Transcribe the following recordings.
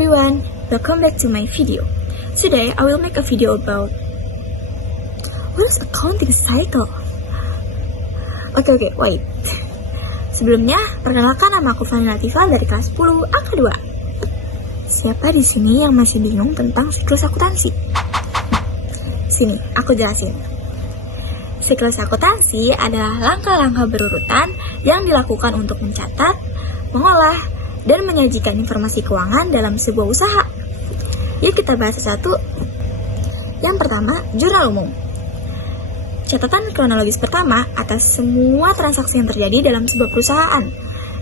everyone, welcome back to my video. Today I will make a video about what is accounting cycle. Oke, wait. Sebelumnya, perkenalkan nama aku Fani Latifah dari kelas 10 angka 2. Siapa di sini yang masih bingung tentang siklus akuntansi? Sini, aku jelasin. Siklus akuntansi adalah langkah-langkah berurutan yang dilakukan untuk mencatat, mengolah, dan menyajikan informasi keuangan dalam sebuah usaha. Yuk kita bahas satu. Yang pertama, jurnal umum. Catatan kronologis pertama atas semua transaksi yang terjadi dalam sebuah perusahaan.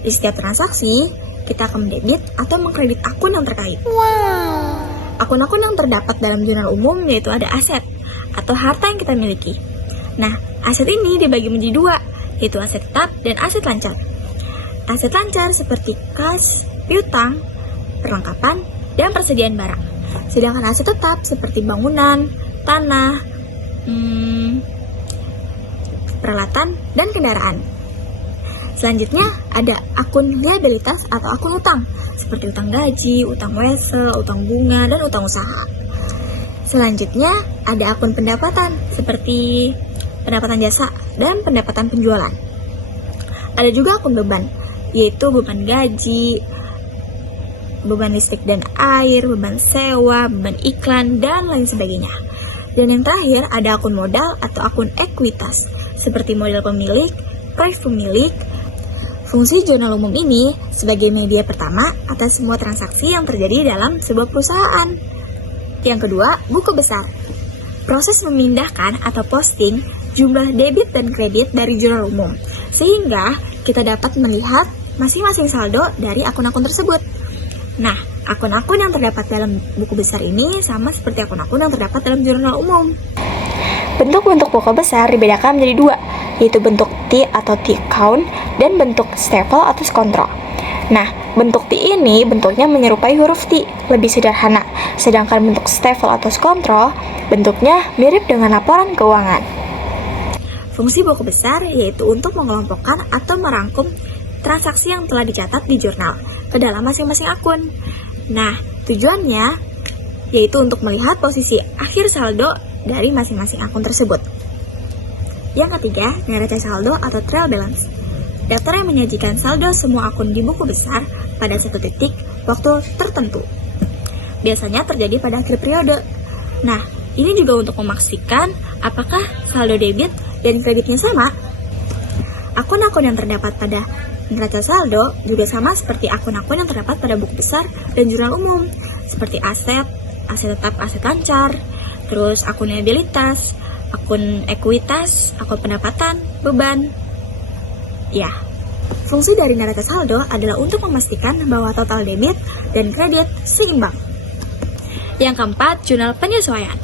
Di setiap transaksi, kita akan mendebit atau mengkredit akun yang terkait. Akun-akun yang terdapat dalam jurnal umum yaitu ada aset atau harta yang kita miliki. Nah, aset ini dibagi menjadi dua, yaitu aset tetap dan aset lancar. Aset lancar seperti kas, piutang, perlengkapan, dan persediaan barang. Sedangkan aset tetap seperti bangunan, tanah, peralatan, dan kendaraan. Selanjutnya ada akun liabilitas atau akun utang, seperti utang gaji, utang wesel, utang bunga, dan utang usaha. Selanjutnya ada akun pendapatan, seperti pendapatan jasa dan pendapatan penjualan. Ada juga akun beban, yaitu beban gaji, beban listrik dan air, beban sewa, beban iklan, dan lain sebagainya. Dan yang terakhir ada akun modal atau akun ekuitas, seperti modal pemilik, proyek pemilik. Fungsi jurnal umum ini sebagai media pertama atas semua transaksi yang terjadi dalam sebuah perusahaan. Yang kedua, buku besar. Proses memindahkan atau posting jumlah debit dan kredit dari jurnal umum, sehingga kita dapat melihat masing-masing saldo dari akun-akun tersebut. Nah, akun-akun yang terdapat dalam buku besar ini sama seperti akun-akun yang terdapat dalam jurnal umum. Bentuk-bentuk buku besar dibedakan menjadi dua, yaitu bentuk T atau T count dan bentuk staple atau kontrol. Nah, bentuk T ini bentuknya menyerupai huruf T, lebih sederhana, sedangkan bentuk staple atau kontrol bentuknya mirip dengan laporan keuangan. Fungsi buku besar yaitu untuk mengelompokkan atau merangkum transaksi yang telah dicatat di jurnal ke dalam masing-masing akun. Nah, tujuannya yaitu untuk melihat posisi akhir saldo dari masing-masing akun tersebut. Yang ketiga, neraca saldo atau trial balance. Daftar yang menyajikan saldo semua akun di buku besar pada satu titik waktu tertentu. Biasanya terjadi pada akhir periode. Nah, ini juga untuk memastikan apakah saldo debit dan kreditnya sama. Akun-akun yang terdapat pada neraca saldo juga sama seperti akun-akun yang terdapat pada buku besar dan jurnal umum, seperti aset, aset tetap, aset lancar, terus akun liabilitas, akun ekuitas, akun pendapatan, beban. Ya, fungsi dari neraca saldo adalah untuk memastikan bahwa total debit dan kredit seimbang. Yang keempat, jurnal penyesuaian.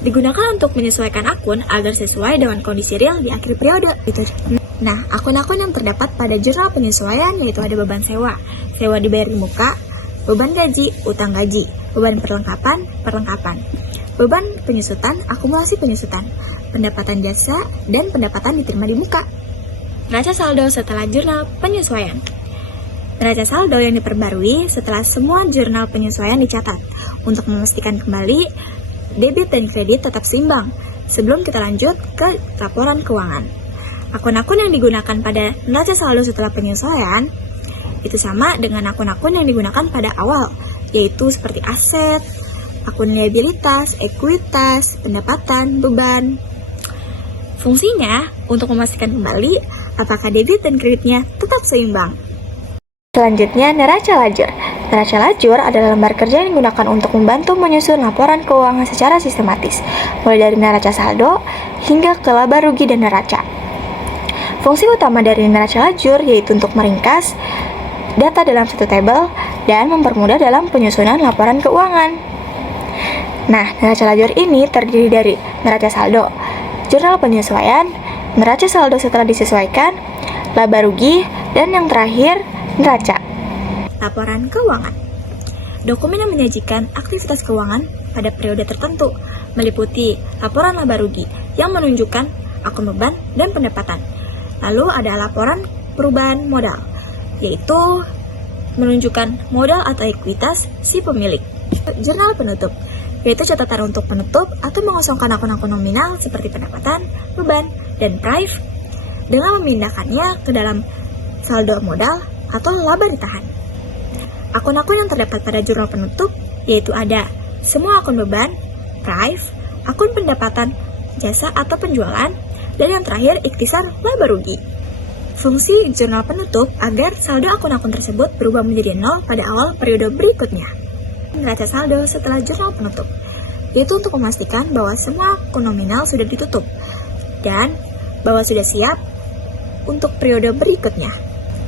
Digunakan untuk menyesuaikan akun agar sesuai dengan kondisi real di akhir periode. Nah, akun-akun yang terdapat pada jurnal penyesuaian yaitu ada beban sewa, sewa dibayar di muka, beban gaji, utang gaji, beban perlengkapan, beban penyusutan, akumulasi penyusutan, pendapatan jasa, dan pendapatan diterima di muka. Neraca saldo setelah jurnal penyesuaian. Neraca saldo yang diperbarui setelah semua jurnal penyesuaian dicatat untuk memastikan kembali debit dan kredit tetap seimbang sebelum kita lanjut ke laporan keuangan. Akun-akun yang digunakan pada neraca saldo setelah penyesuaian itu sama dengan akun-akun yang digunakan pada awal, yaitu seperti aset, akun liabilitas, ekuitas, pendapatan, beban. Fungsinya untuk memastikan kembali apakah debit dan kreditnya tetap seimbang. Selanjutnya, neraca lajur. Neraca lajur adalah lembar kerja yang digunakan untuk membantu menyusun laporan keuangan secara sistematis, mulai dari neraca saldo hingga ke laba rugi dan neraca. Fungsi utama dari neraca lajur yaitu untuk meringkas data dalam satu tabel dan mempermudah dalam penyusunan laporan keuangan. Nah, neraca lajur ini terdiri dari neraca saldo, jurnal penyesuaian, neraca saldo setelah disesuaikan, laba rugi, dan yang terakhir, neraca. Laporan keuangan. Dokumen yang menyajikan aktivitas keuangan pada periode tertentu, meliputi laporan laba rugi yang menunjukkan akun beban dan pendapatan. Lalu ada laporan perubahan modal, yaitu menunjukkan modal atau ekuitas si pemilik. Jurnal penutup, yaitu catatan untuk penutup atau mengosongkan akun-akun nominal seperti pendapatan, beban, dan prive dengan memindahkannya ke dalam saldo modal atau laba ditahan. Akun-akun yang terdapat pada jurnal penutup yaitu ada semua akun beban, prive, akun pendapatan, jasa atau penjualan, dan yang terakhir ikhtisar laba rugi. Fungsi jurnal penutup agar saldo akun-akun tersebut berubah menjadi nol pada awal periode berikutnya. Neraca saldo setelah jurnal penutup, yaitu untuk memastikan bahwa semua akun nominal sudah ditutup dan bahwa sudah siap untuk periode berikutnya.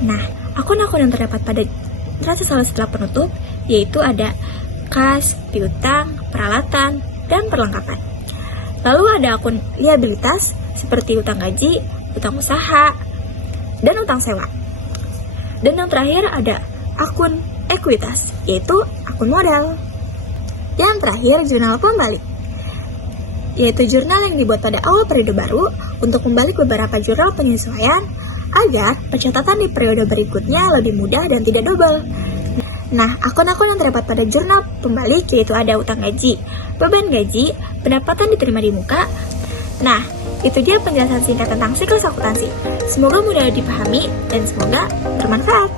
Nah, akun-akun yang terdapat pada neraca saldo setelah penutup yaitu ada kas, piutang, peralatan, dan perlengkapan. Lalu ada akun liabilitas seperti utang gaji, utang usaha, dan utang sewa. Dan yang terakhir ada akun ekuitas, yaitu akun modal. Yang terakhir, jurnal pembalik, yaitu jurnal yang dibuat pada awal periode baru untuk membalik beberapa jurnal penyesuaian agar pencatatan di periode berikutnya lebih mudah dan tidak double. Nah, akun-akun yang terdapat pada jurnal pembalik yaitu ada utang gaji, beban gaji, pendapatan diterima di muka. Nah, itu dia penjelasan singkat tentang siklus akuntansi. Semoga mudah dipahami dan semoga bermanfaat.